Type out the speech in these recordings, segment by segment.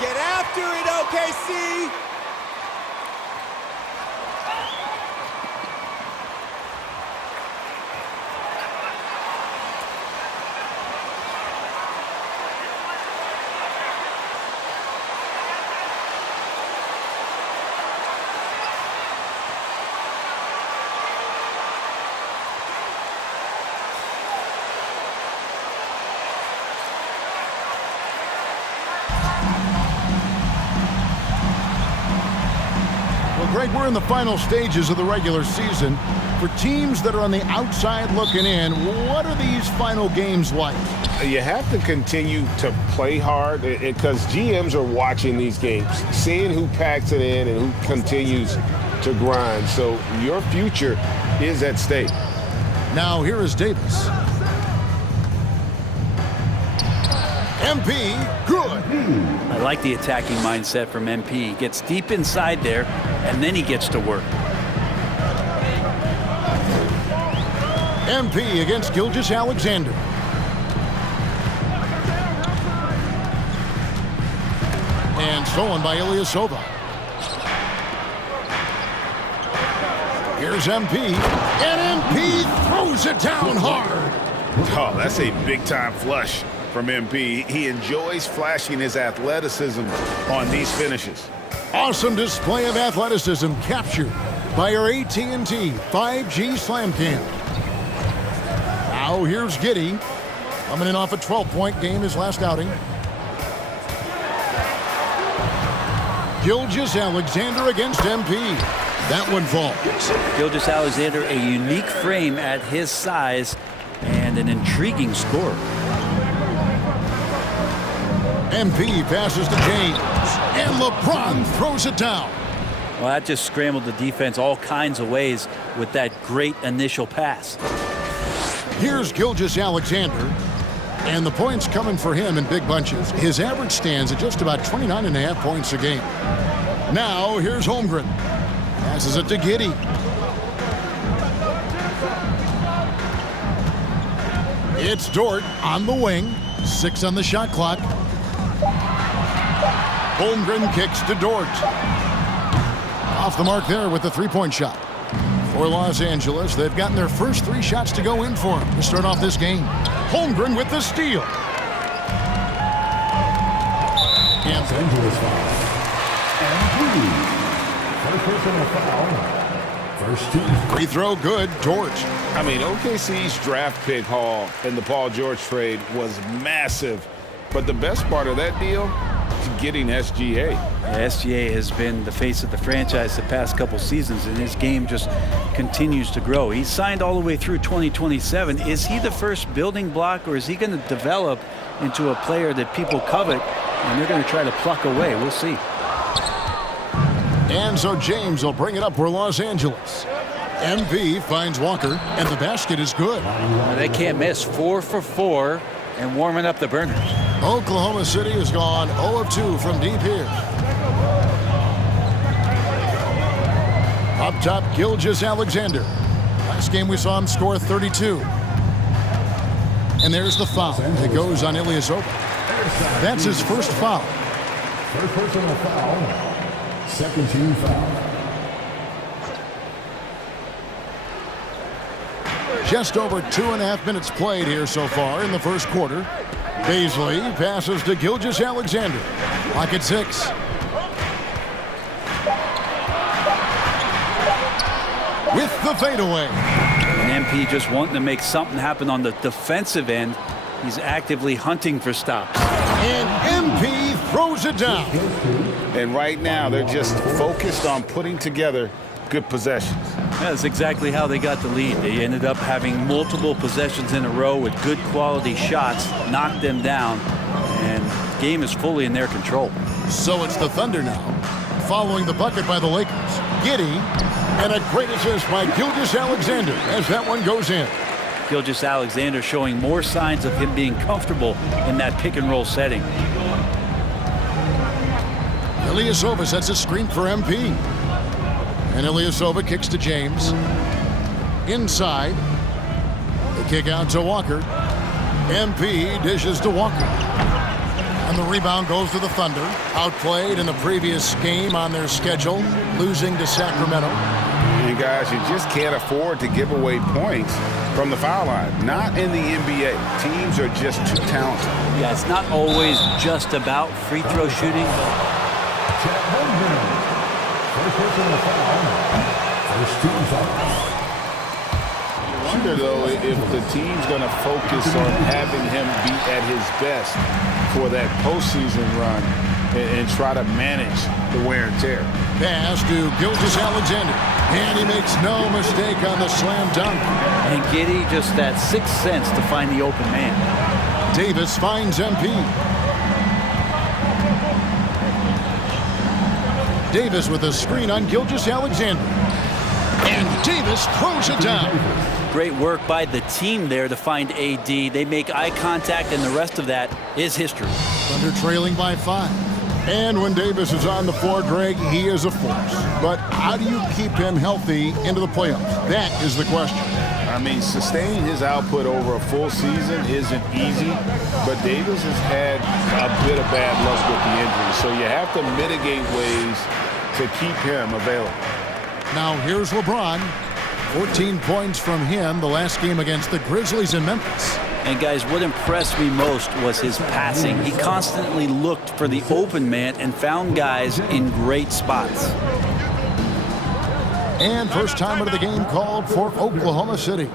Get after it, OKC! Greg, we're in the final stages of the regular season. For teams that are on the outside looking in, what are these final games like? You have to continue to play hard because GMs are watching these games, seeing who packs it in and who continues to grind. So your future is at stake. Now here is Davis. MP, good. I like the attacking mindset from MP. He gets deep inside there, and then he gets to work. MP against Gilgeous-Alexander. And stolen by Ilyasova. Here's MP, and MP throws it down hard. Oh, that's a big-time flush from MP. He enjoys flashing his athleticism on these finishes. Awesome display of athleticism captured by our AT&T 5G Slam Cam. Now here's Giddey, coming in off a 12-point game his last outing. Gilgeous-Alexander against MP. That one falls. Gilgeous-Alexander, a unique frame at his size and an intriguing score. MP passes to James, and LeBron throws it down. Well, that just scrambled the defense all kinds of ways with that great initial pass. Here's Gilgeous-Alexander, and the points coming for him in big bunches. His average stands at just about 29.5 points a game. Now, here's Holmgren. Passes it to Giddey. It's Dort on the wing. 6 on the shot clock. Holmgren kicks to Dort. Off the mark there with the three-point shot. For Los Angeles, they've gotten their first 3 shots to go in for them to start off this game. Holmgren with the steal. And Los Angeles foul. And 3. First personal foul. First team. Free throw good, Dort. I mean, OKC's draft pick haul in the Paul George trade was massive. But the best part of that deal is getting SGA. SGA has been the face of the franchise the past couple seasons, and his game just continues to grow. He's signed all the way through 2027. Is he the first building block, or is he going to develop into a player that people covet and they're going to try to pluck away? We'll see. And so James will bring it up for Los Angeles. MP finds Walker, and the basket is good. They can't miss. 4 for 4 and warming up the burners. Oklahoma City has gone 0 of 2 from deep here. Up top, Gilgeous-Alexander. Last game we saw him score 32. And there's the foul that goes on Ilyasova. That's his first foul. First personal foul. Second team foul. Just over 2.5 minutes played here so far in the first quarter. Beasley passes to Gilgeous-Alexander. Clock at 6. With the fadeaway. And MP just wanting to make something happen on the defensive end. He's actively hunting for stops. And MP throws it down. And right now, they're just focused on putting together good possessions. That's exactly how they got the lead. They ended up having multiple possessions in a row with good quality shots, knocked them down, and the game is fully in their control. So it's the Thunder now, following the bucket by the Lakers. Giddey, and a great assist by Gilgeous-Alexander as that one goes in. Gilgeous-Alexander showing more signs of him being comfortable in that pick-and-roll setting. Ilyasova sets a screen for MP. And Ilyasova kicks to James. Inside. The kick out to Walker. MP dishes to Walker. And the rebound goes to the Thunder. Outplayed in the previous game on their schedule, losing to Sacramento. And guys, you just can't afford to give away points from the foul line. Not in the NBA. Teams are just too talented. Yeah, it's not always just about free throw shooting. Chet Holmgren. First personal foul. First team foul. I wonder, though, if the team's going to focus on having him be at his best for that postseason run and try to manage the wear and tear. Pass to Gilgeous-Alexander. And he makes no mistake on the slam dunk. And Giddey just that sixth sense to find the open man. Davis finds MP. Davis with a screen on Gilgeous-Alexander. And Davis throws it down. Great work by the team there to find AD. They make eye contact, and the rest of that is history. Thunder trailing by 5. And when Davis is on the floor, Greg, he is a force. But how do you keep him healthy into the playoffs? That is the question. I mean, sustaining his output over a full season isn't easy, but Davis has had a bit of bad luck with the injury, so you have to mitigate ways to keep him available. Now here's LeBron. 14 points from him the last game against the Grizzlies in Memphis. And guys, what impressed me most was his passing. He constantly looked for the open man and found guys in great spots. And first time of the game called for Oklahoma City.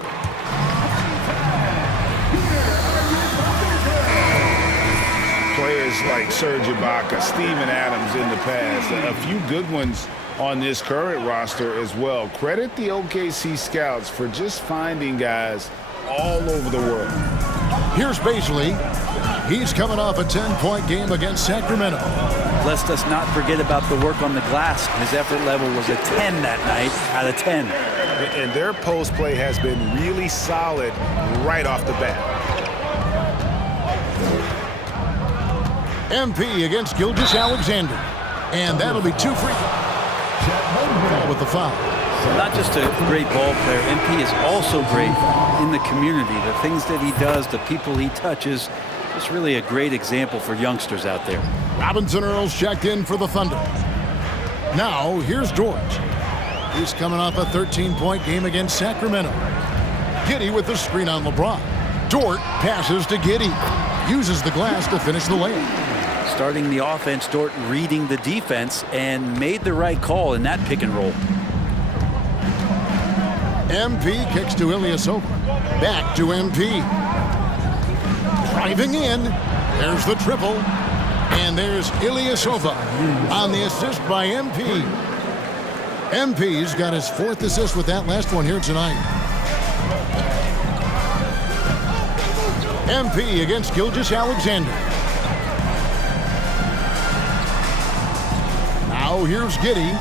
Players like Serge Ibaka, Steven Adams in the past, a few good ones on this current roster as well. Credit the OKC scouts for just finding guys all over the world. Here's Baisley. He's coming off a 10-point game against Sacramento. Let's us not forget about the work on the glass. His effort level was a 10 that night out of 10. And their post play has been really solid right off the bat. MP against Gilgeous-Alexander. And that'll be 2 free. With the foul. Not just a great ball player, MP is also great in the community. The things that he does, the people he touches, it's really a great example for youngsters out there. Robinson Earls checked in for the Thunder. Now, here's George. He's coming off a 13-point game against Sacramento. Giddey with the screen on LeBron. Dort passes to Giddey. Uses the glass to finish the layup. Starting the offense, Dort reading the defense and made the right call in that pick and roll. MP kicks to Ilyasova. Back to MP. Driving in. There's the triple. And there's Ilyasova on the assist by MP. MP's got his 4th assist with that last one here tonight. MP against Gilgeous-Alexander. Now here's Giddey.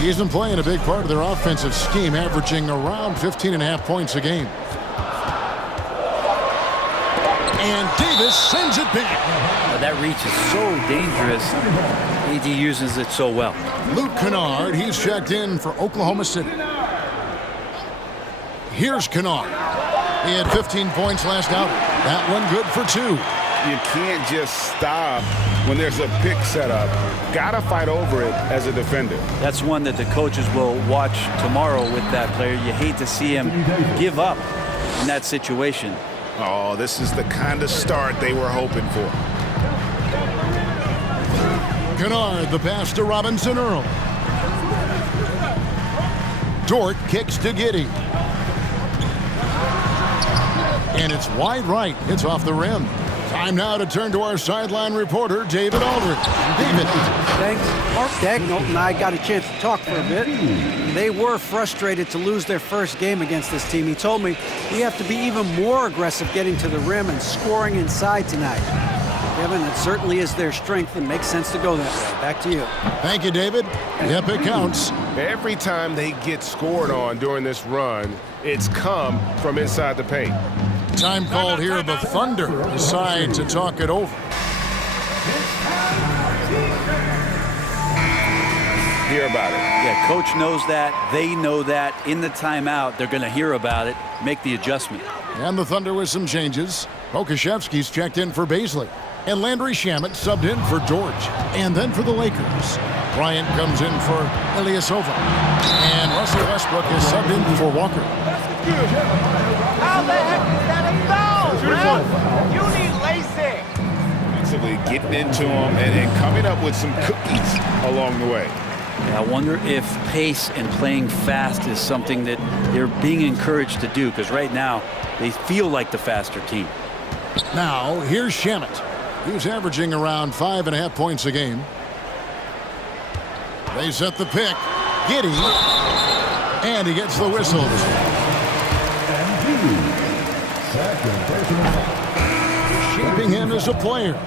He isn't playing a big part of their offensive scheme, averaging around 15.5 points a game. And Davis sends it back. Well, that reach is so dangerous. AD uses it so well. Luke Kennard, he's checked in for Oklahoma City. Here's Kennard. He had 15 points last outing. That one good for 2. You can't just stop when there's a pick set up. Gotta fight over it as a defender. That's one that the coaches will watch tomorrow with that player. You hate to see him give up in that situation. Oh, this is the kind of start they were hoping for. Kennard, the pass to Robinson Earl. Dort kicks to Giddey. And it's wide right. It's off the rim. Time now to turn to our sideline reporter, David Aldridge. David. Thanks, Mark. Dagnall and I got a chance to talk for a bit. They were frustrated to lose their first game against this team. He told me we have to be even more aggressive getting to the rim and scoring inside tonight. Kevin, it certainly is their strength and makes sense to go that way. Back to you. Thank you, David. Yep, it counts. Every time they get scored on during this run, it's come from inside the paint. Time called here. The Thunder decide to talk it over. Hear about it. Yeah, coach knows that. They know that. In the timeout, they're going to hear about it, make the adjustment. And the Thunder with some changes. Pokashevsky's checked in for Baisley. And Landry Shamet subbed in for George. And then for the Lakers, Bryant comes in for Ilyasova. And Russell Westbrook is subbed in for Walker. How the heck is that a foul, Ralph? You need LASIK. Defensively getting into them and coming up with some cookies along the way. Yeah, I wonder if pace and playing fast is something that they're being encouraged to do, because right now they feel like the faster team. Now, here's Shamet. He's averaging around 5.5 points a game. They set the pick. Giddey. And he gets the whistle. Shaping him as a player.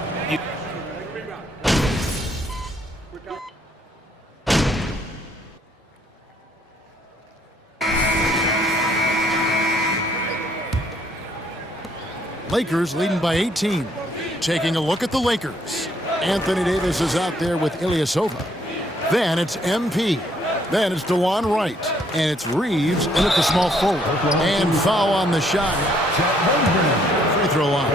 Lakers leading by 18. Taking a look at the Lakers. Anthony Davis is out there with Ilyasova. Then it's MP. Then it's DeLon Wright. And it's Reeves in at the small forward. And foul on the shot. Free throw line.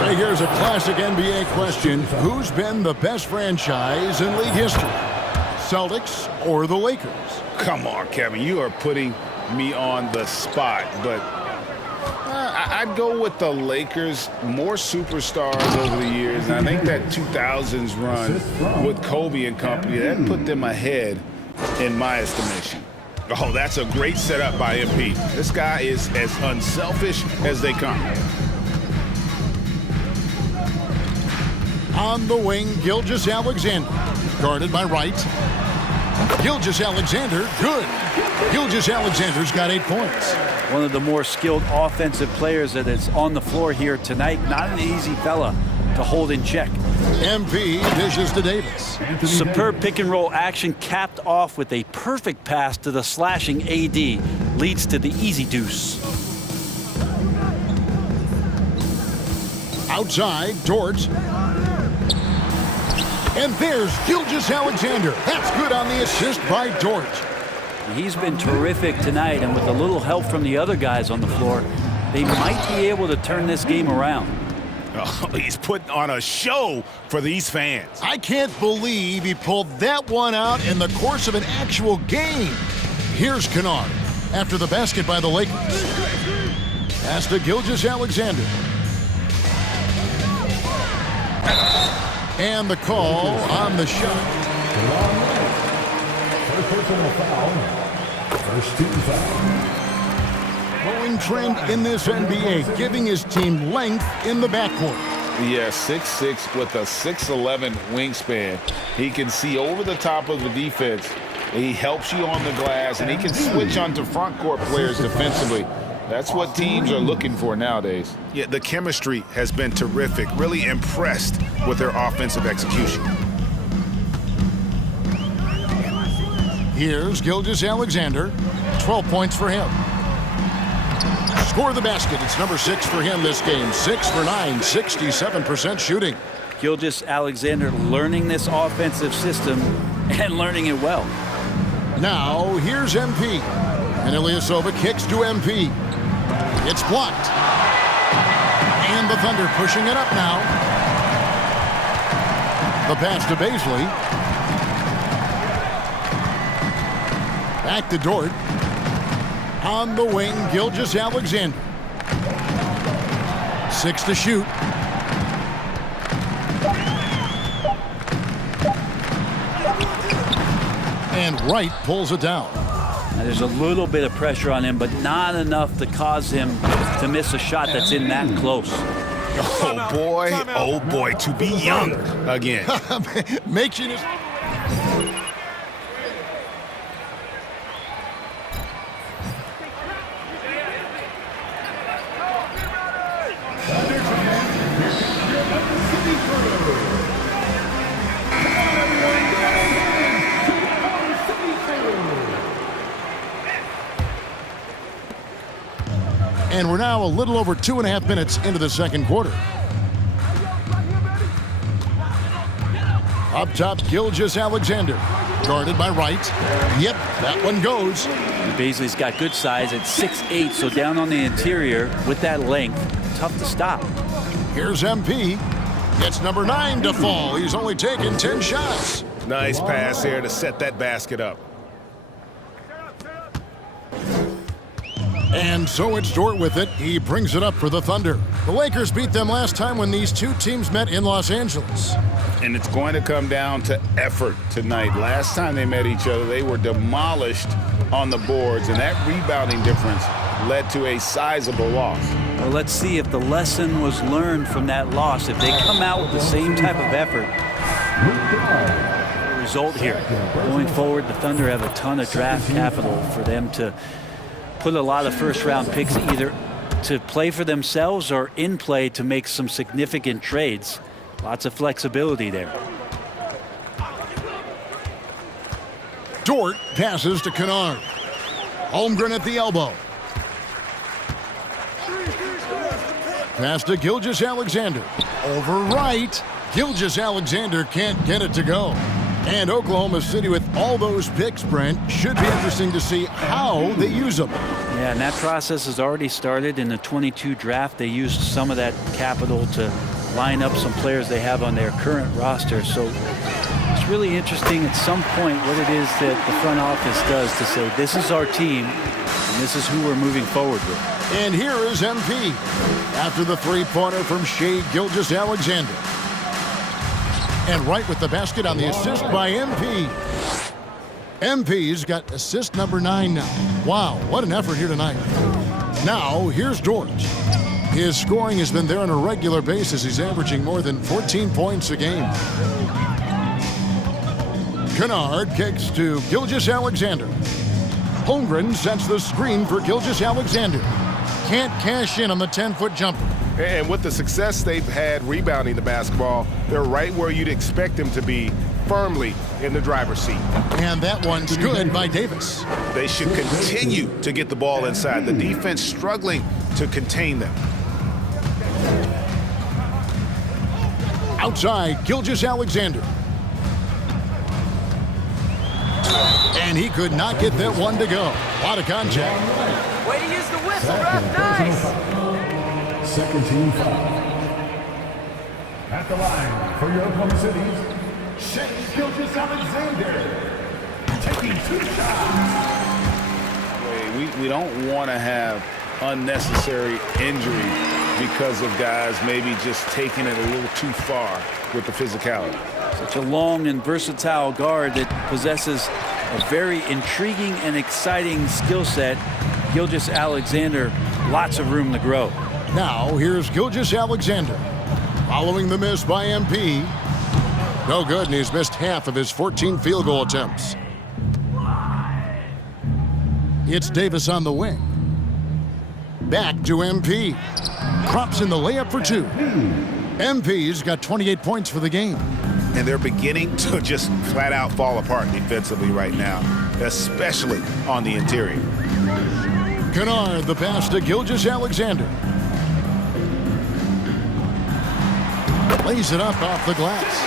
Right here's a classic NBA question. Who's been the best franchise in league history? Celtics or the Lakers? Come on, Kevin. You are putting me on the spot, but I'd go with the Lakers. More superstars over the years, and I think that 2000s run with Kobe and company, that put them ahead in my estimation. Oh, that's a great setup by MP. This guy is as unselfish as they come. On the wing, Gilgeous-Alexander. Guarded by Wright. Gilgeous-Alexander, good. Gilgeous-Alexander's got 8 points. One of the more skilled offensive players that is on the floor here tonight. Not an easy fella to hold in check. MP dishes to Davis. Superb pick and roll action capped off with a perfect pass to the slashing AD. Leads to the easy deuce. Outside, George. And there's Gilgeous-Alexander. That's good on the assist by George. He's been terrific tonight, and with a little help from the other guys on the floor, they might be able to turn this game around. Oh, he's putting on a show for these fans. I can't believe he pulled that one out in the course of an actual game. Here's Kennard after the basket by the Lakers. Pass to Gilgeous-Alexander. And the call on the shot. First personal foul. First team foul. Growing trend in this NBA, giving his team length in the backcourt. Yeah, 6'6" with a 6'11" wingspan. He can see over the top of the defense. He helps you on the glass, and he can switch onto front court players defensively. That's what teams are looking for nowadays. Yeah, the chemistry has been terrific. Really impressed with their offensive execution. Here's Gilgeous-Alexander. 12 points for him. Score the basket. It's number 6 for him this game. 6 for 9, 67% shooting. Gilgeous-Alexander learning this offensive system and learning it well. Now, here's MP. And Ilyasova kicks to MP. It's blocked. And the Thunder pushing it up now. The pass to Baisley. Back to Dort. On the wing, Gilgeous-Alexander. 6 to shoot. And Wright pulls it down. Now, there's a little bit of pressure on him, but not enough to cause him to miss a shot that's in that close. Oh boy, to be young again. Makes you... And we're now a little over 2.5 minutes into the second quarter. Up top, Gilgeous-Alexander. Guarded by Wright. Yep, that one goes. Baisley's got good size at 6'8", so down on the interior with that length, tough to stop. Here's MP. Gets number 9 to fall. He's only taken 10 shots. Nice pass there to set that basket up. And so it's Dort with it. He brings it up for the Thunder. The Lakers beat them last time when these two teams met in Los Angeles. And it's going to come down to effort tonight. Last time they met each other, they were demolished on the boards, and that rebounding difference led to a sizable loss. Well, let's see if the lesson was learned from that loss. If they come out with the same type of effort, the result here. Going forward, the Thunder have a ton of draft capital for them to put a lot of first-round picks either to play for themselves or in play to make some significant trades. Lots of flexibility there. Dort passes to Kennard. Holmgren at the elbow. Pass to Gilgeous-Alexander. Over right. Gilgeous-Alexander can't get it to go. And Oklahoma City, with all those picks, Brent, should be interesting to see how they use them. Yeah, and that process has already started in the 22 draft. They used some of that capital to line up some players they have on their current roster. So it's really interesting at some point what it is that the front office does to say, this is our team, and this is who we're moving forward with. And here is MP after the three-pointer from Shai Gilgeous-Alexander. And right with the basket on the assist by MP. MP's got assist number 9 now. Wow, what an effort here tonight. Now, here's Dort. His scoring has been there on a regular basis. He's averaging more than 14 points a game. Kennard kicks to Gilgeous-Alexander. Holmgren sets the screen for Gilgeous-Alexander. Can't cash in on the 10-foot jumper. And with the success they've had rebounding the basketball, they're right where you'd expect them to be, firmly in the driver's seat. And that one's good by Davis. They should continue to get the ball inside. The defense struggling to contain them. Outside, Gilgeous-Alexander. And he could not get that one to go. A lot of contact. Way to use the whistle, ref. Nice. Second team foul. At the line for your Oklahoma City, Shai Gilgeous-Alexander taking 2 shots. We don't want to have unnecessary injury because of guys maybe just taking it a little too far with the physicality. Such a long and versatile guard that possesses a very intriguing and exciting skill set. Gilgeous-Alexander, lots of room to grow. Now, here's Gilgeous-Alexander. Following the miss by MP. No good, and he's missed half of his 14 field goal attempts. It's Davis on the wing. Back to MP. Crops in the layup for 2. MP's got 28 points for the game. And they're beginning to just flat out fall apart defensively right now, especially on the interior. Kennard, the pass to Gilgeous-Alexander. Lays it up off the glass.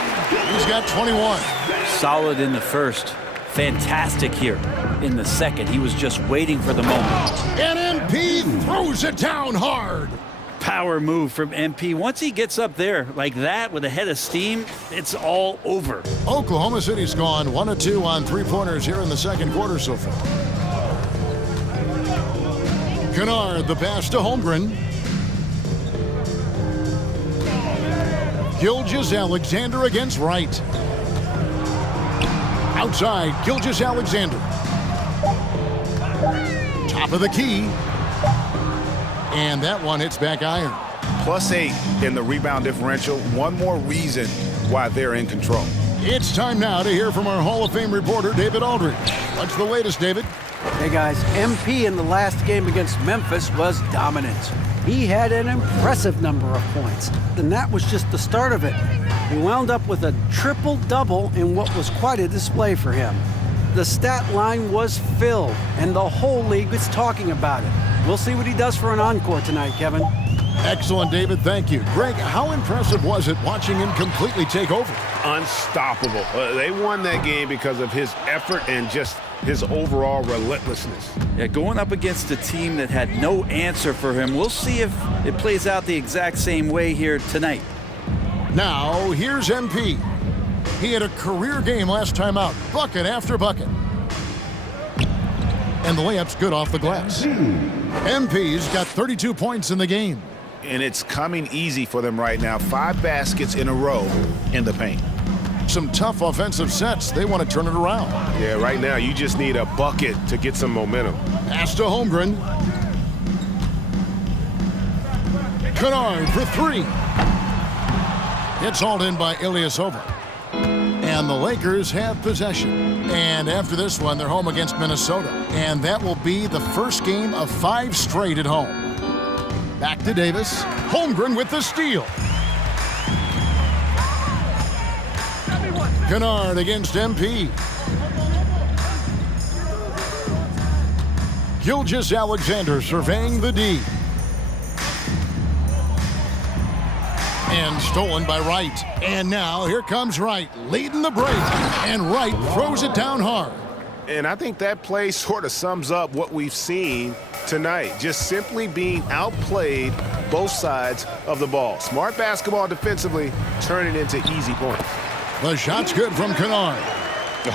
He's got 21. Solid in the first. Fantastic here in the second. He was just waiting for the moment. And MP throws it down hard. Power move from MP. Once he gets up there like that with a head of steam, it's all over. Oklahoma City's gone 1 of 2 on three-pointers here in the second quarter so far. Kennard, the pass to Holmgren. Gilgeous-Alexander against Wright. Outside, Gilgeous-Alexander. Top of the key. And that one hits back iron. +8 in the rebound differential. One more reason why they're in control. It's time now to hear from our Hall of Fame reporter, David Aldridge. What's the latest, David? Hey guys, MP in the last game against Memphis was dominant. He had an impressive number of points, and that was just the start of it. He wound up with a triple-double in what was quite a display for him. The stat line was filled, and the whole league was talking about it. We'll see what he does for an encore tonight, Kevin. Excellent, David. Thank you. Greg, how impressive was it watching him completely take over? Unstoppable. They won that game because of his effort and just his overall relentlessness. Yeah, going up against a team that had no answer for him. We'll see if it plays out the exact same way here tonight. Now, here's MP. He had a career game last time out, bucket after bucket. And the layup's good off the glass. MP's got 32 points in the game. And it's coming easy for them right now. 5 baskets in a row in the paint. Some tough offensive sets. They want to turn it around. Yeah, right now you just need a bucket to get some momentum. Pass to Holmgren. Kennard for 3. It's hauled in by Ilyasova. And the Lakers have possession. And after this one, they're home against Minnesota. And that will be the first game of 5 straight at home. Back to Davis. Holmgren with the steal. Kennard against MP. Gilgeous-Alexander surveying the D. And stolen by Wright. And now here comes Wright leading the break. And Wright throws it down hard. And I think that play sort of sums up what we've seen tonight. Just simply being outplayed both sides of the ball. Smart basketball defensively, turning into easy points. The shot's good from Kennard.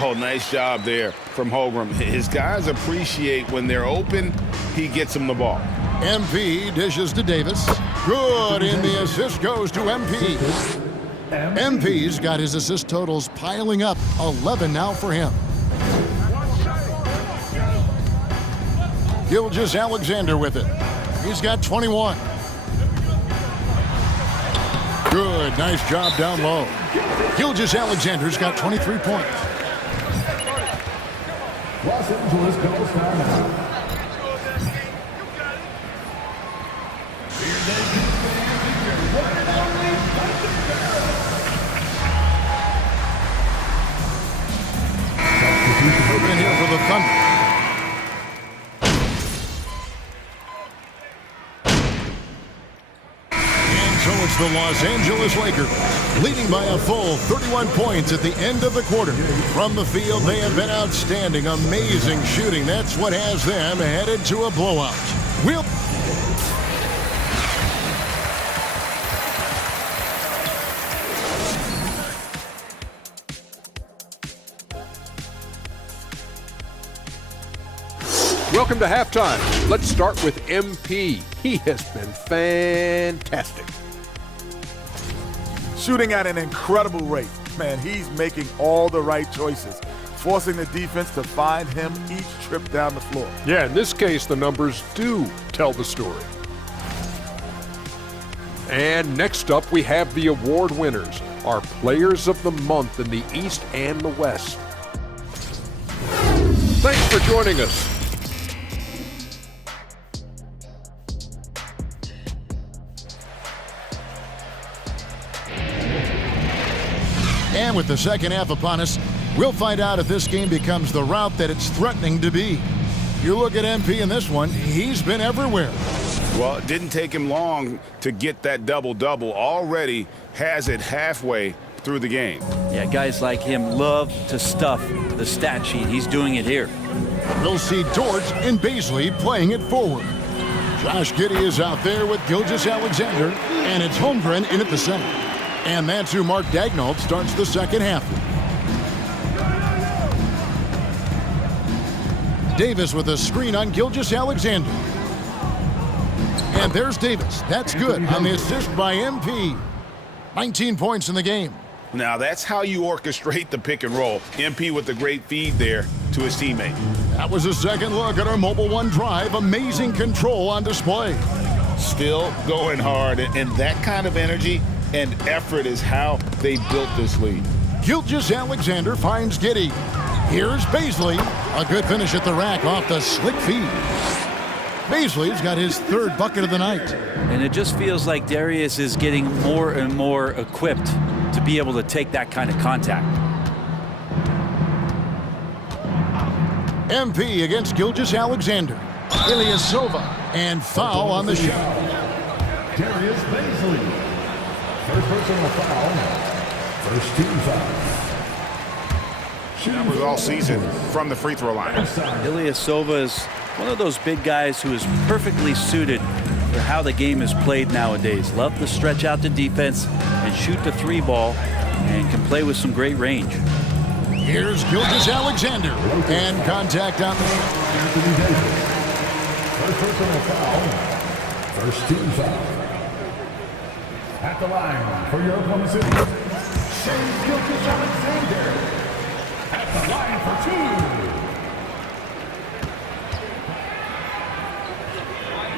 Oh, nice job there from Holmgren. His guys appreciate when they're open, he gets them the ball. MP dishes to Davis. Good, and the assist goes to MP. MP's got his assist totals piling up. 11 now for him. Gilgeous-Alexander with it. He's got 21. Good, nice job down low. Gilgeous-Alexander's got 23 points. Los Angeles double timeout. In here for the Thunder. So it's the Los Angeles Lakers, leading by a full 31 points at the end of the quarter. From the field, they have been outstanding, amazing shooting. That's what has them headed to a blowout. Welcome to halftime. Let's start with MP. He has been fantastic. Shooting at an incredible rate. Man, he's making all the right choices, forcing the defense to find him each trip down the floor. Yeah, in this case, the numbers do tell the story. And next up, we have the award winners, our Players of the Month in the East and the West. Thanks for joining us. And with the second half upon us, we'll find out if this game becomes the route that it's threatening to be. You look at MP in this one, he's been everywhere. Well, it didn't take him long to get that double-double. Already has it halfway through the game. Yeah, guys like him love to stuff the stat sheet. He's doing it here. We'll see Dort and Baisley playing it forward. Josh Giddey is out there with Gilgeous-Alexander, and it's Holmgren in at the center. And that's who Mark Daigneault starts the second half. Davis with a screen on Gilgeous-Alexander. And there's Davis. That's good on the assist by MP. 19 points in the game. Now that's how you orchestrate the pick and roll. MP with a great feed there to his teammate. That was a second look at our Mobile One drive. Amazing control on display. Still going hard, and that kind of energy and effort is how they built this lead. Gilgeous-Alexander finds Giddey. Here's Baisley. A good finish at the rack off the slick feed. Baisley's got his third bucket of the night. And it just feels like Darius is getting more and more equipped to be able to take that kind of contact. MP against Gilgeous-Alexander. Ilyasova, and foul on the shot. Darius Baisley. First personal foul. First team foul. Numbers all season from the free throw line. Ilyasova is one of those big guys who is perfectly suited for how the game is played nowadays. Love to stretch out the defense can shoot the three ball and can play with some great range. Here's Gilgeous-Alexander, and contact on the Anthony Davis. First personal foul. First team foul. At the line for your Oklahoma City. Shane Gilgeous-Alexander. At the line for two.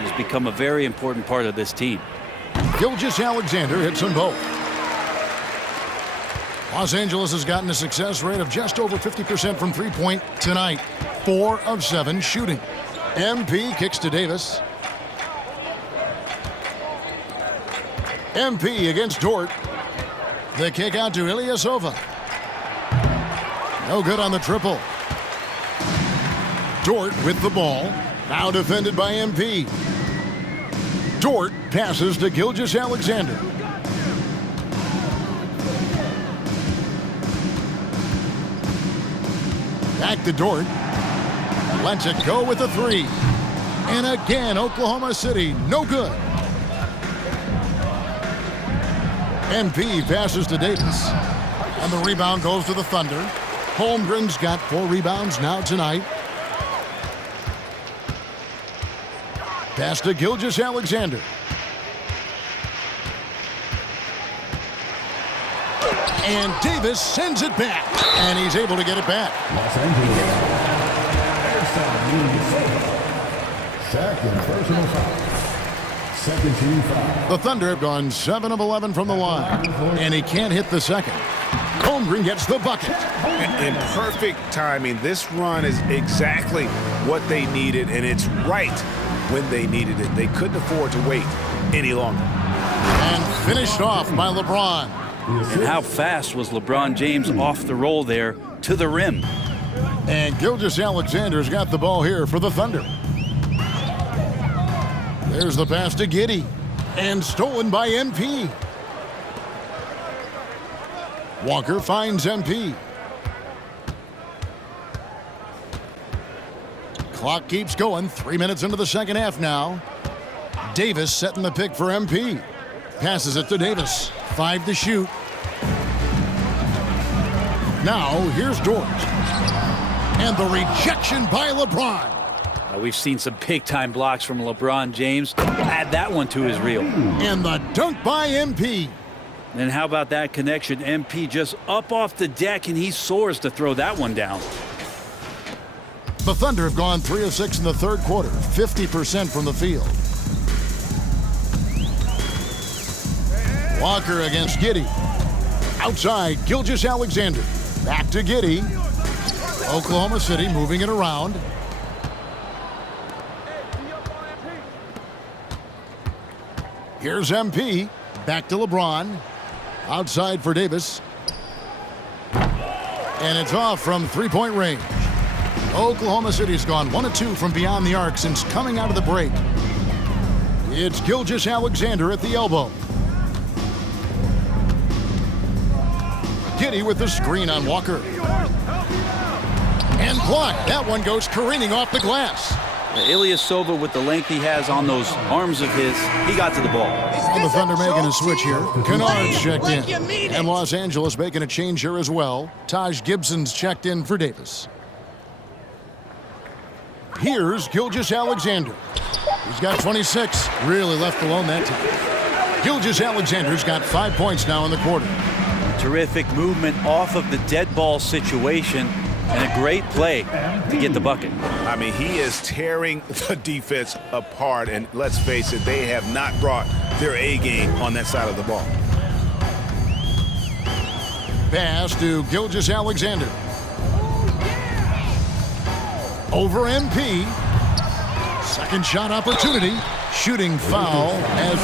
He's become a very important part of this team. Gilgeous-Alexander hits them both. Los Angeles has gotten a success rate of just over 50% from three-point tonight. 4 of 7 shooting. MP kicks to Davis. MP against Dort. The kick out to Ilyasova. No good on the triple. Dort with the ball. Now defended by MP. Dort passes to Gilgeous-Alexander. Back to Dort. Lets it go with a three. And again, Oklahoma City, no good. MP passes to Davis. And the rebound goes to the Thunder. Holmgren's got 4 rebounds now tonight. Pass to Gilgeous-Alexander. And Davis sends it back. And he's able to get it back. Los Angeles. Second personal foul. Second team foul. The Thunder have gone 7 of 11 from the line. And he can't hit the second. Holmgren gets the bucket. In perfect timing. This run is exactly what they needed, and it's right when they needed it. They couldn't afford to wait any longer. And finished off by LeBron. And how fast was LeBron James off the roll there to the rim? And Gilgeous-Alexander's got the ball here for the Thunder. There's the pass to Giddey. And stolen by MP. Walker finds MP. Clock keeps going. 3 minutes into the second half now. Davis setting the pick for MP. Passes it to Davis. 5 to shoot. Now, here's Dort. And the rejection by LeBron. We've seen some big-time blocks from LeBron James. Add that one to his reel. And the dunk by MP. And how about that connection? MP just up off the deck, and he soars to throw that one down. The Thunder have gone 3 of 6 in the third quarter. 50% from the field. Walker against Giddey. Outside, Gilgeous-Alexander. Back to Giddey. Oklahoma City moving it around. Here's MP. Back to LeBron. Outside for Davis. And it's off from three-point range. Oklahoma City's gone 1 of 2 from beyond the arc since coming out of the break. It's Gilgeous-Alexander at the elbow. Giddey with the screen on Walker. And blocked. That one goes careening off the glass. Ilyasova, with the length he has on those arms of his, he got to the ball. And the Thunder making a switch here. Kennard's checked in. And Los Angeles making a change here as well. Taj Gibson's checked in for Davis. Here's Gilgeous-Alexander. He's got 26. Really left alone that time. Gilgeous-Alexander's got 5 points now in the quarter. Terrific movement off of the dead ball situation. And a great play to get the bucket. I mean, he is tearing the defense apart. And let's face it, they have not brought their A game on that side of the ball. Pass to Gilgeous-Alexander. Over MP. Second shot opportunity. Shooting foul as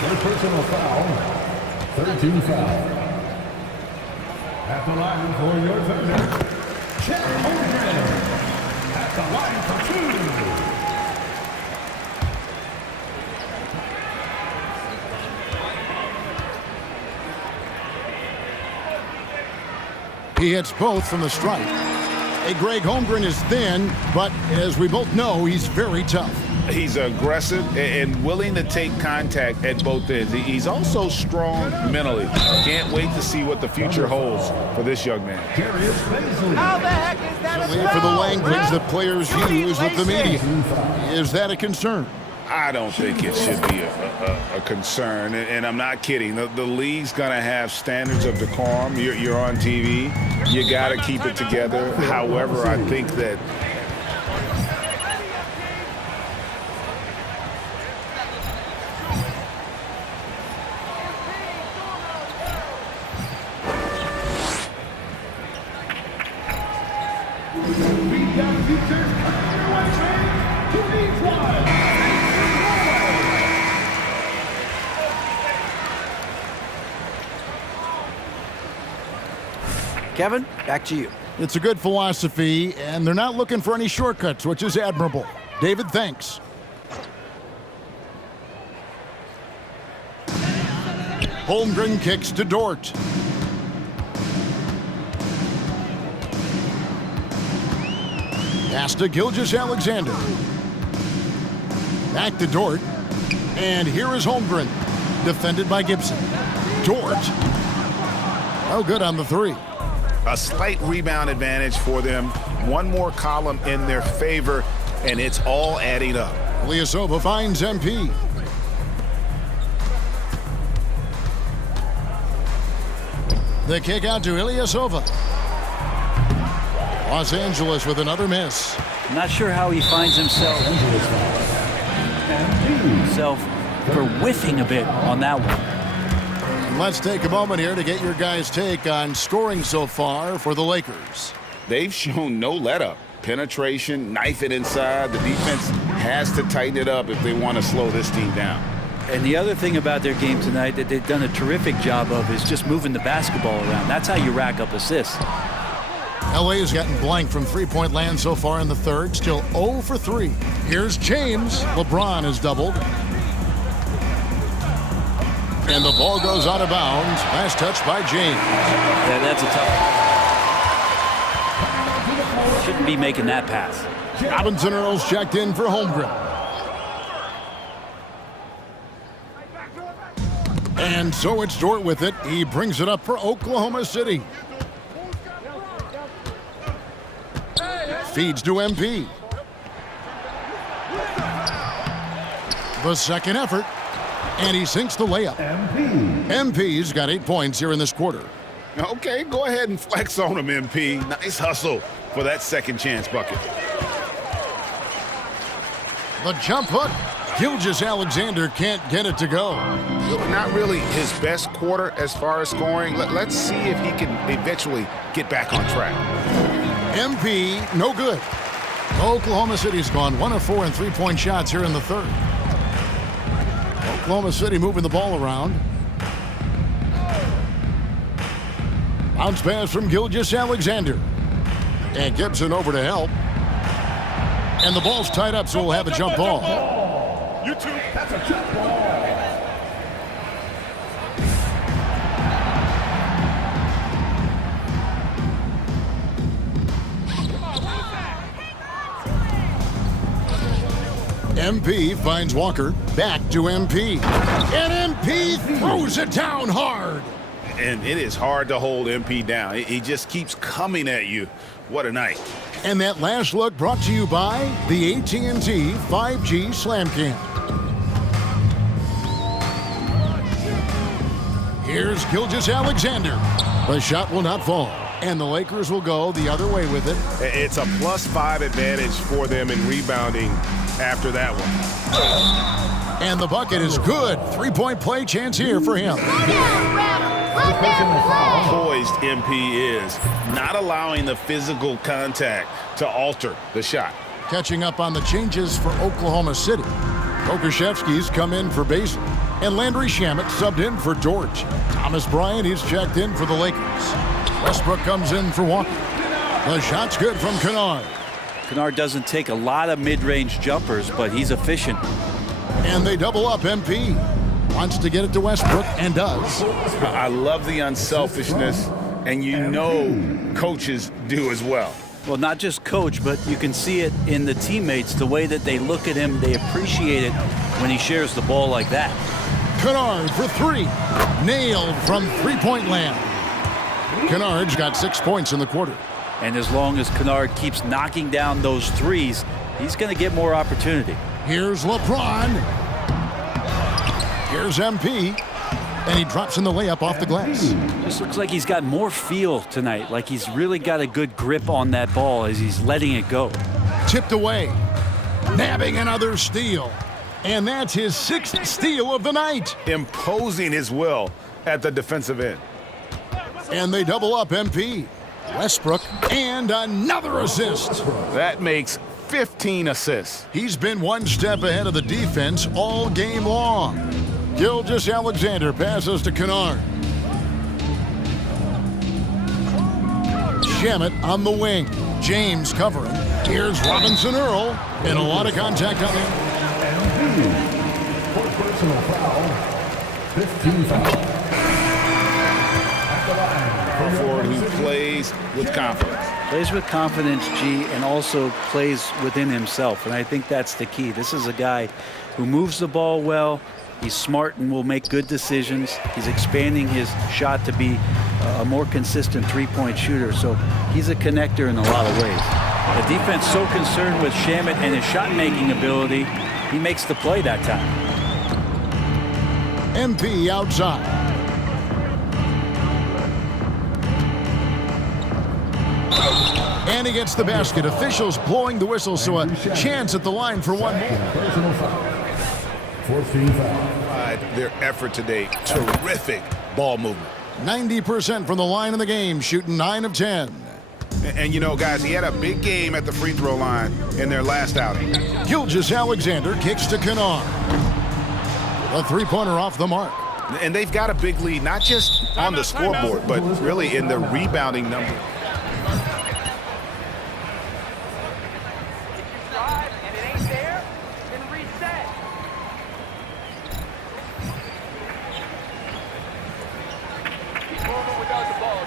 Third personal foul. 13 foul. At the line for your Thunder. Chet Holmgren. At the line for 2. he hits both from the stripe. Hey, Greg, Holmgren is thin, but as we both know, he's very tough. He's aggressive and willing to take contact at both ends. He's also strong mentally. Can't wait to see what the future holds for this young man. How the heck is that a Only for the foul, language ref? that players You need use with the laces. media. Is that a concern? I don't think it should be a concern, and I'm not kidding. The league's going to have standards of decorum. You're on TV. You got to keep it together. However, I think that Kevin, back to you. It's a good philosophy, and they're not looking for any shortcuts, which is admirable. David, thanks. Holmgren kicks to Dort. Pass to Gilgeous-Alexander. Back to Dort. And here is Holmgren, defended by Gibson. Dort. Oh, good on the three. A slight rebound advantage for them. One more column in their favor, and it's all adding up. Ilyasova finds MP. The kick out to Ilyasova. Los Angeles with another miss. I'm not sure how he finds himself for whiffing a bit on that one. Let's take a moment here to get your guys' take on scoring so far for the Lakers. they've shown no let-up. Penetration, knife it inside. The defense has to tighten it up if they want to slow this team down. And the other thing about their game tonight that they've done a terrific job of is just moving the basketball around. That's how you rack up assists. LA has gotten blank from three-point land so far in the third, still 0 for 3. Here's James. LeBron has doubled. And the ball goes out of bounds. Last touch by James. Yeah, that's a tough. Shouldn't be making that pass. Robinson Earls checked in for Holmgren. And so it's Dort with it. He brings it up for Oklahoma City. Feeds to MP. The second effort. And he sinks the layup. MP's got 8 points here in this quarter. Okay, go ahead and flex on him, MP. Nice hustle for that second chance bucket. The jump hook. Gilgeous-Alexander can't get it to go. Not really his best quarter as far as scoring. Let's see if he can eventually get back on track. MP, no good. Oklahoma City's gone 1 of 4 in three-point shots here in the third. Oklahoma City moving the ball around. Bounce pass from Gilgeous-Alexander. And Gibson over to help. And the ball's tied up, so we'll have a jump ball. You two, that's a jump ball. MP finds Walker. Back to MP. And MP throws it down hard. And it is hard to hold MP down. He just keeps coming at you. What a night. And that last look brought to you by the AT&T 5G Slam Cam. Here's Gilgeous-Alexander. The shot will not fall, and the Lakers will go the other way with it. It's a +5 advantage for them in rebounding after that one. And the bucket is good. Three-point play chance here for him. Poised MP is, not allowing the physical contact to alter the shot. Catching up on the changes for Oklahoma City. Kokoszewski's come in for Basil. And Landry Shamet subbed in for Dort. Thomas Bryant, he's checked in for the Lakers. Westbrook comes in for Walker. The shot's good from Kennard. Kennard doesn't take a lot of mid-range jumpers, but he's efficient. And they double up MP. Wants to get it to Westbrook and does. I love the unselfishness, and you know coaches do as well. Well, not just coach, but you can see it in the teammates, the way that they look at him. They appreciate it when he shares the ball like that. Kennard for three. Nailed from three-point land. Kennard's got 6 points in the quarter. And as long as Kennard keeps knocking down those threes, he's going to get more opportunity. Here's LeBron. Here's MP. And he drops in the layup off the glass. Just looks like he's got more feel tonight, like he's really got a good grip on that ball as he's letting it go. Tipped away. Nabbing another steal. And that's his 6th steal of the night. Imposing his will at the defensive end. And they double up MP. Westbrook, and another assist. That makes 15 assists. He's been one step ahead of the defense all game long. Gilgeous-Alexander passes to Kennard. Shamet on the wing. James covering. Here's Robinson Earl. And a lot of contact on him. For personal foul, 15 foul. A forward who plays with confidence. Plays with confidence, G, and also plays within himself. And I think that's the key. This is a guy who moves the ball well. He's smart and will make good decisions. He's expanding his shot to be a more consistent three-point shooter. So he's a connector in a lot of ways. The defense so concerned with Shamet and his shot-making ability, he makes the play that time. MP outside. And he gets the basket. Officials blowing the whistle, so a chance at the line for one more. Personal foul. 14 foul. Their effort today, terrific ball movement. 90% from the line of the game, shooting 9 of 10. And you know, guys, he had a big game at the free throw line in their last outing. Gilgeous-Alexander kicks to Kennard. A three-pointer off the mark. And they've got a big lead, not just on the scoreboard, but really in the rebounding number. And it ain't there, then reset. Keep moving without the ball.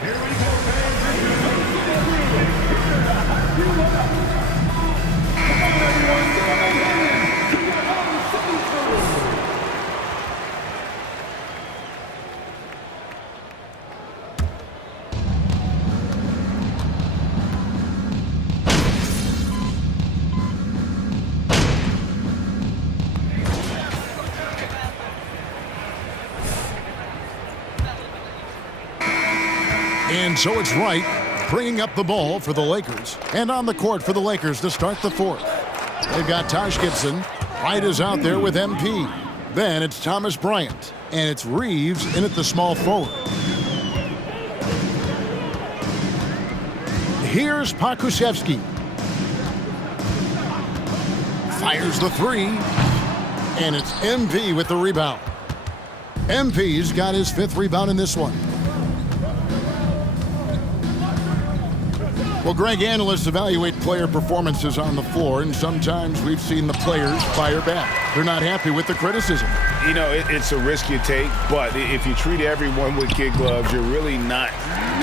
Here we go, fans. And so it's Wright bringing up the ball for the Lakers. And on the court for the Lakers to start the fourth. They've got Taj Gibson. Wright is out there with MP. Then it's Thomas Bryant. And it's Reeves in at the small forward. Here's Pakusevsky. Fires the three. And it's MP with the rebound. MP's got his 5th rebound in this one. Well, Greg, analysts evaluate player performances on the floor, and sometimes we've seen the players fire back. They're not happy with the criticism. You know, it's a risk you take, but if you treat everyone with kid gloves, you're really not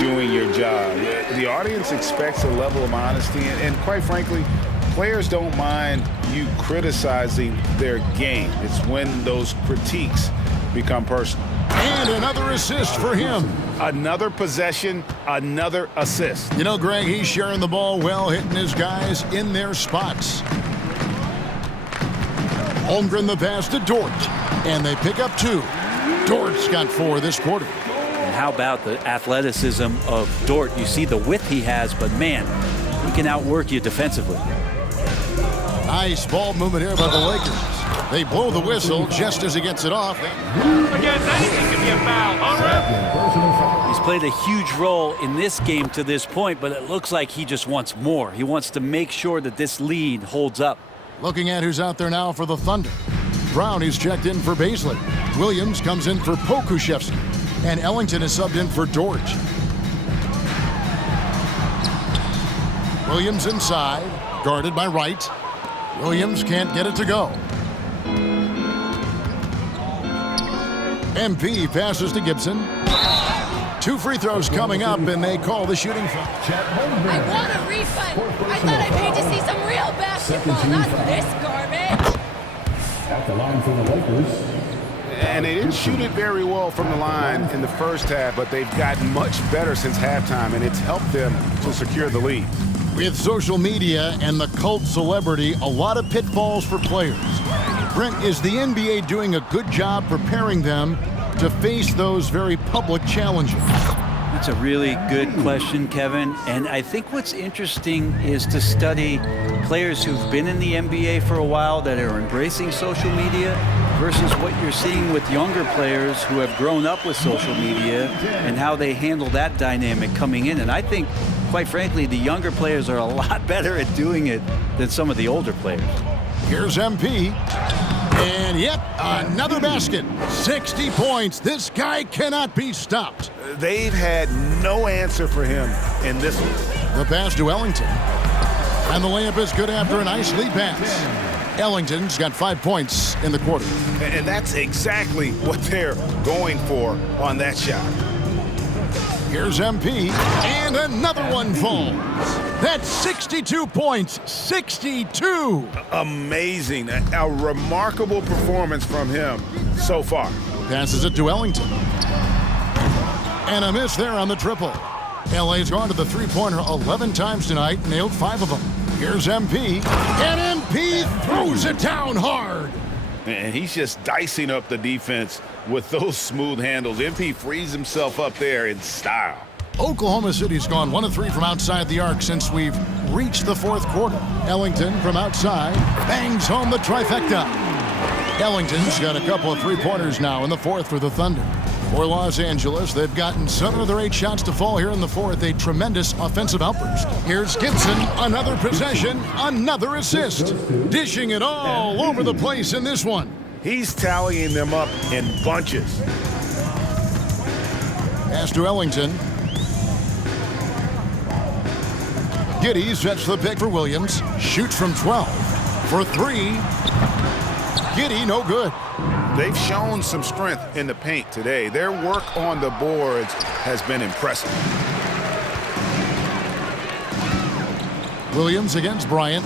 doing your job. The audience expects a level of honesty, and quite frankly, players don't mind you criticizing their game. It's when those critiques become personal. And another assist for him. Another possession, another assist. You know, Greg, he's sharing the ball well, hitting his guys in their spots. Holmgren the pass to Dort. And they pick up 2. Dort's got 4 this quarter. And how about the athleticism of Dort? You see the width he has, but man, he can outwork you defensively. Nice ball movement here by the Lakers. They blow the whistle just as he gets it off. Against anything can be a foul. All right. He's played a huge role in this game to this point, but it looks like he just wants more. He wants to make sure that this lead holds up. Looking at who's out there now for the Thunder. Brown is checked in for Baisley. Williams comes in for Pokushevsky. And Ellington is subbed in for Dort. Williams inside, guarded by Wright. Williams can't get it to go. MP passes to Gibson. 2 free throws coming up, and they call the shooting foul. I want a refund. I thought I paid to see some real basketball, not this garbage. At the line for the Lakers. And they didn't shoot it very well from the line in the first half, but they've gotten much better since halftime, and it's helped them to secure the lead. With social media and the cult celebrity, a lot of pitfalls for players. Brent, is the NBA doing a good job preparing them to face those very public challenges? That's a really good question, Kevin. And I think what's interesting is to study players who've been in the NBA for a while that are embracing social media versus what you're seeing with younger players who have grown up with social media and how they handle that dynamic coming in. And I think, quite frankly, the younger players are a lot better at doing it than some of the older players. Here's MP. And yep, another basket. 60 points. This guy cannot be stopped. They've had no answer for him in this one. The pass to Ellington. And the layup is good after a nice lead pass. Ellington's got 5 points in the quarter. And that's exactly what they're going for on that shot. Here's MP, and another one falls. That's 62 points, 62. Amazing, a remarkable performance from him so far. Passes it to Ellington. And a miss there on the triple. LA's gone to the three-pointer 11 times tonight, nailed 5 of them. Here's MP, and MP throws it down hard. And he's just dicing up the defense with those smooth handles. MP frees himself up there in style. Oklahoma City's gone 1 of 3 from outside the arc since we've reached the fourth quarter. Ellington from outside bangs home the trifecta. Ellington's got a couple of three-pointers now in the fourth for the Thunder. For Los Angeles, they've gotten 7 of their 8 shots to fall here in the fourth. A tremendous offensive outburst. Here's Gibson, another possession, another assist. Dishing it all over the place in this one. He's tallying them up in bunches. Pass to Ellington. Giddey sets the pick for Williams. Shoots from 12. For 3. Giddey, no good. They've shown some strength in the paint today. Their work on the boards has been impressive. Williams against Bryant.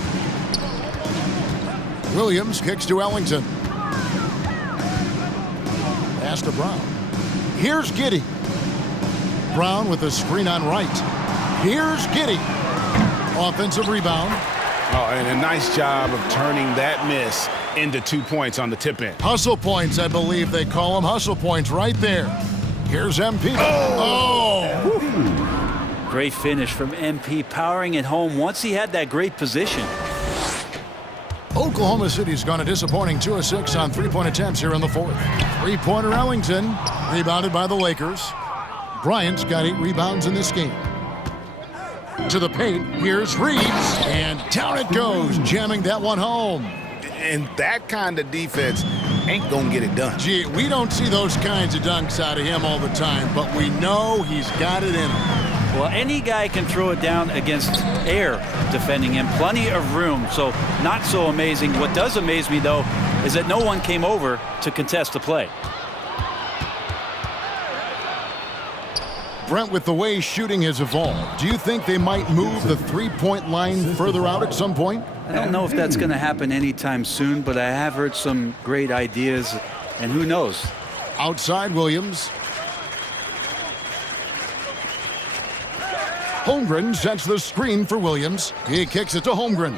Williams kicks to Ellington. Pass to Brown. Here's Giddey. Brown with a screen on right. Here's Giddey. Offensive rebound. Oh, and a nice job of turning that miss into 2 points on the tip in. Hustle points, I believe they call them. Hustle points right there. Here's MP. Oh! Great finish from MP, powering it home once he had that great position. Oklahoma City's gone a disappointing 2 of 6 on three-point attempts here in the fourth. Three-pointer Ellington, rebounded by the Lakers. Bryant's got 8 rebounds in this game. To the paint, here's Reeves, and down it goes, jamming that one home. And that kind of defense ain't gonna get it done. Gee, we don't see those kinds of dunks out of him all the time, but we know he's got it in him. Well, any guy can throw it down against air defending him. Plenty of room, so not so amazing. What does amaze me, though, is that no one came over to contest the play. Brent, with the way shooting has evolved, do you think they might move the three-point line further out at some point? I don't know if that's going to happen anytime soon, but I have heard some great ideas, and who knows? Outside Williams. Holmgren sets the screen for Williams. He kicks it to Holmgren.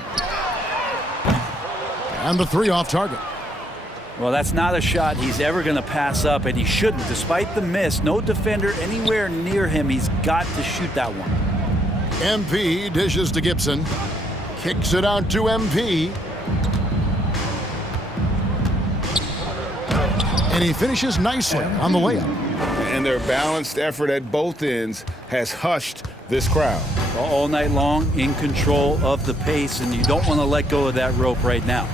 And the 3 off target. Well, that's not a shot he's ever going to pass up, and he shouldn't. Despite the miss, no defender anywhere near him. He's got to shoot that one. MP dishes to Gibson. Kicks it out to MP. And he finishes nicely on the layup. And their balanced effort at both ends has hushed this crowd. All night long, in control of the pace, and you don't want to let go of that rope right now.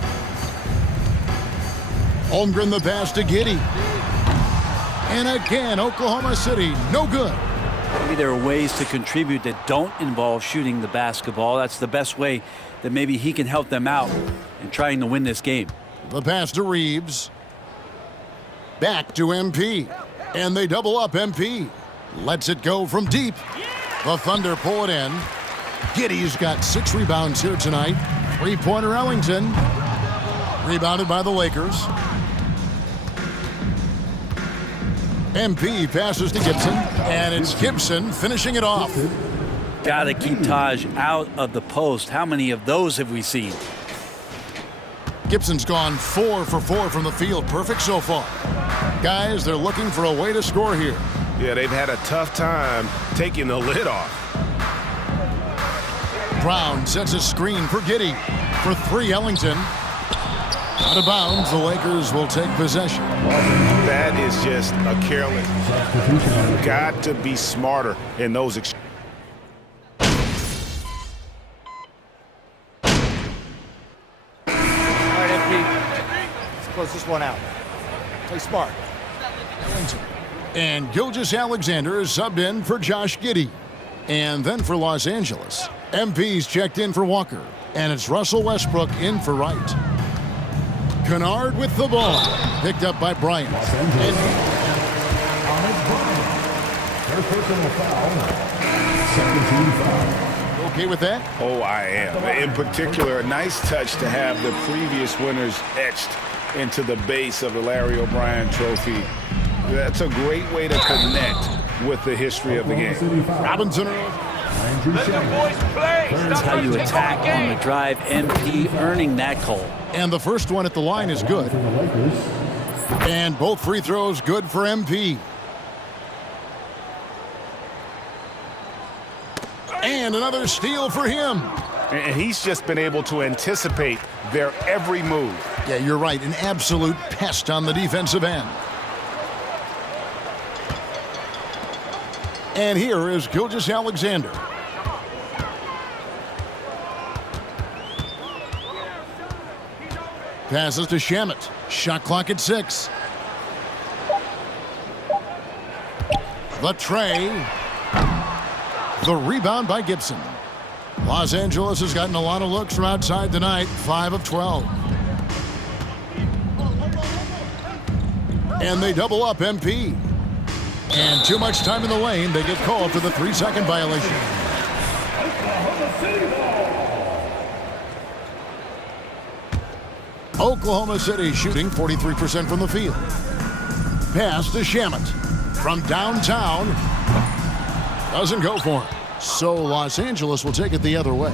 Holmgren the pass to Giddey. And again, Oklahoma City, no good. Maybe there are ways to contribute that don't involve shooting the basketball. That's the best way that maybe he can help them out in trying to win this game. The pass to Reeves. Back to MP. And they double up MP. Lets it go from deep. The Thunder pull it in. Giddey's got 6 rebounds here tonight. 3-pointer Ellington. Rebounded by the Lakers. MP passes to Gibson. And it's Gibson finishing it off. Got to keep Taj out of the post. How many of those have we seen? Gibson's gone 4 for 4 from the field. Perfect so far. Guys, they're looking for a way to score here. Yeah, they've had a tough time taking the lid off. Brown sets a screen for Giddey. For 3, Ellington. Out of bounds, the Lakers will take possession. That is just a careless. Got to be smarter in those exchanges. Close this one out. Play smart. And Gilgeous-Alexander is subbed in for Josh Giddey. And then for Los Angeles, MP's checked in for Walker. And it's Russell Westbrook in for Wright. Kennard with the ball. Picked up by Bryant. Their personal foul. 17 foul. Okay with that? Oh, I am. In particular, a nice touch to have the previous winners etched into the base of the Larry O'Brien Trophy. That's a great way to connect with the history of the game. Robinson. Let the boys play. That's how you attack on the drive. MP earning that call. And the first one at the line is good. And both free throws good for MP. And another steal for him. And he's just been able to anticipate their every move. Yeah, you're right. An absolute pest on the defensive end. And here is Gilgeous-Alexander. Passes to Shamet. Shot clock at 6. The tray. The rebound by Gibson. Los Angeles has gotten a lot of looks from outside tonight. 5 of 12. And they double up MP. And too much time in the lane. They get called for the 3-second violation. Oklahoma City shooting 43% from the field. Pass to Shamet. From downtown. Doesn't go for him. So Los Angeles will take it the other way.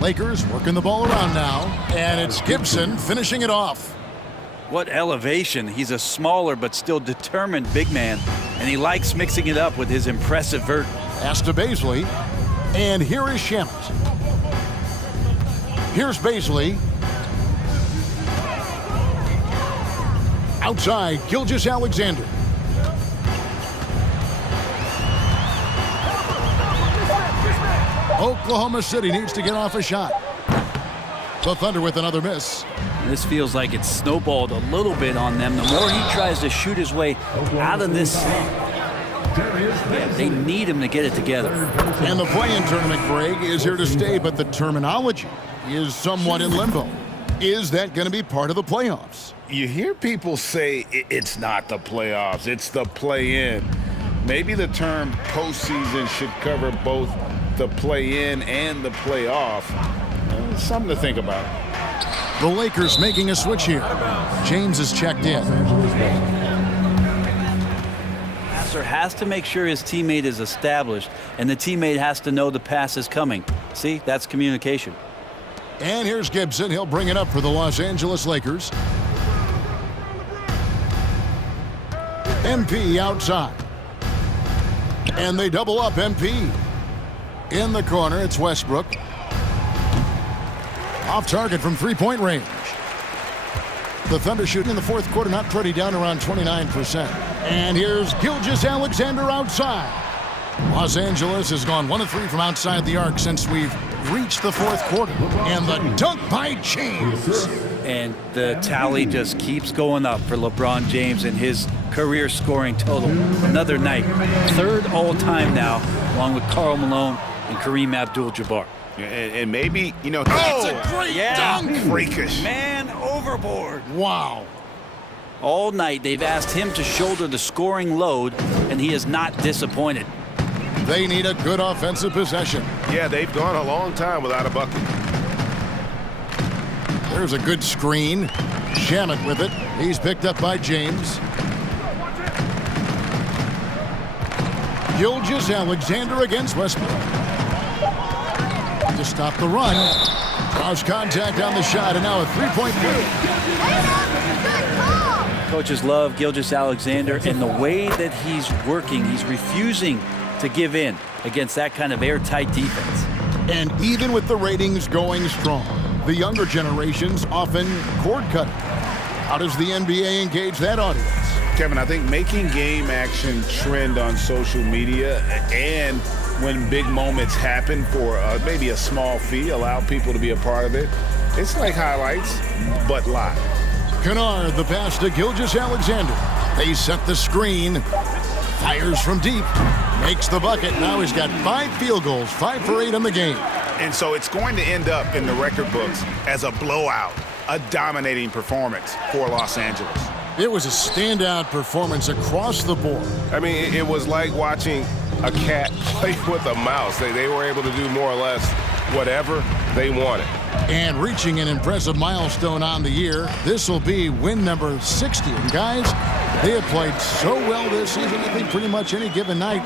Lakers working the ball around now. And it's Gibson finishing it off. What elevation. He's a smaller but still determined big man. And he likes mixing it up with his impressive vert. Pass to Baisley. And here is Shamet. Here's Baisley. Outside, Gilgeous-Alexander. Oklahoma City needs to get off a shot. The Thunder with another miss. This feels like it's snowballed a little bit on them. The more he tries to shoot his way out of this, they need him to get it together. And the play-in tournament, Greg, is here to stay, but the terminology is somewhat in limbo. Is that going to be part of the playoffs? You hear people say it's not the playoffs, it's the play-in. Maybe the term postseason should cover both the play-in and the playoff. Something to think about. The Lakers making a switch here. James is checked in. Passer has to make sure his teammate is established, and the teammate has to know the pass is coming. See, that's communication. And here's Gibson. He'll bring it up for the Los Angeles Lakers. MP outside. And they double up MP. In the corner, it's Westbrook. Off target from three-point range. The Thunder shooting in the fourth quarter, not pretty, down around 29%. And here's Gilgeous-Alexander outside. Los Angeles has gone 1 of 3 from outside the arc since we've reached the fourth quarter. And the dunk by James. And the tally just keeps going up for LeBron James and his career scoring total. Another night. 3rd all-time now, along with Karl Malone and Kareem Abdul-Jabbar. And maybe, That's a great dunk. Freakish. Man overboard. Wow. All night they've asked him to shoulder the scoring load, and he is not disappointed. They need a good offensive possession. Yeah, they've gone a long time without a bucket. There's a good screen. Shamet with it. He's picked up by James. Gilgeous Alexander against Westbrook. To stop the run. Draws contact on the shot, and now a three-point lead. Coaches love Gilgeous Alexander, and the way that he's working, he's refusing to give in against that kind of airtight defense. And even with the ratings going strong, the younger generations often cord-cutting. How does the NBA engage that audience? Kevin, I think making game action trend on social media, and when big moments happen for maybe a small fee, allow people to be a part of it. It's like highlights, but live. Kennard, the pass to Gilgeous Alexander. They set the screen. Fires from deep. Makes the bucket. Now he's got 5 field goals, 5 for 8 in the game. And so it's going to end up in the record books as a blowout, a dominating performance for Los Angeles. It was a standout performance across the board. I mean, it was like watching a cat play with a mouse. They were able to do more or less whatever they wanted. And reaching an impressive milestone on the year, this will be win number 60. And guys, they have played so well this season. I think pretty much any given night,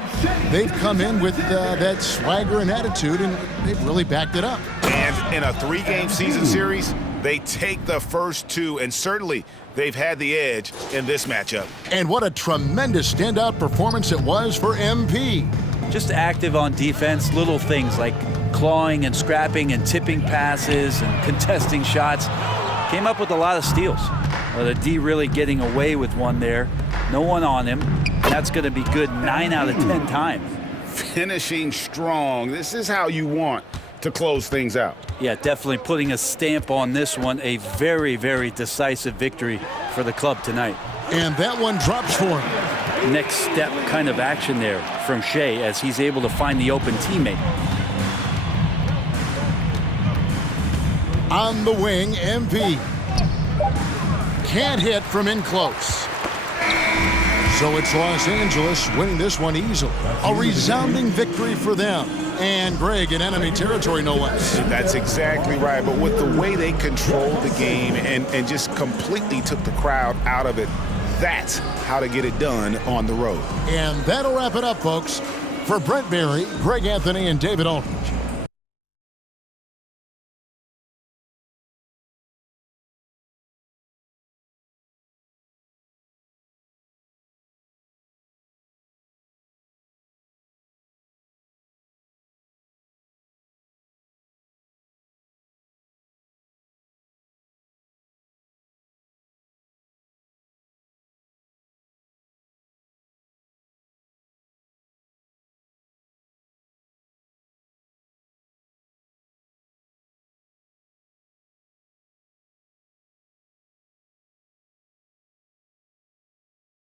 they've come in with that swagger and attitude, and they've really backed it up. And in a 3-game season series, they take the first 2, and certainly they've had the edge in this matchup. And what a tremendous standout performance it was for MP. Just active on defense, little things like clawing and scrapping and tipping passes and contesting shots. Came up with a lot of steals. The D really getting away with one there. No one on him. That's going to be good 9 out of 10 times. Finishing strong. This is how you want to close things out. Yeah, definitely putting a stamp on this one. A very, very decisive victory for the club tonight. And that one drops for him. Next step kind of action there from Shea as he's able to find the open teammate. On the wing, MP. Can't hit from in close. So it's Los Angeles winning this one easily. A resounding victory for them. And Greg in enemy territory, no less. That's exactly right. But with the way they controlled the game and just completely took the crowd out of it, that's how to get it done on the road. And that'll wrap it up, folks. For Brent Berry, Greg Anthony, and David Aldridge,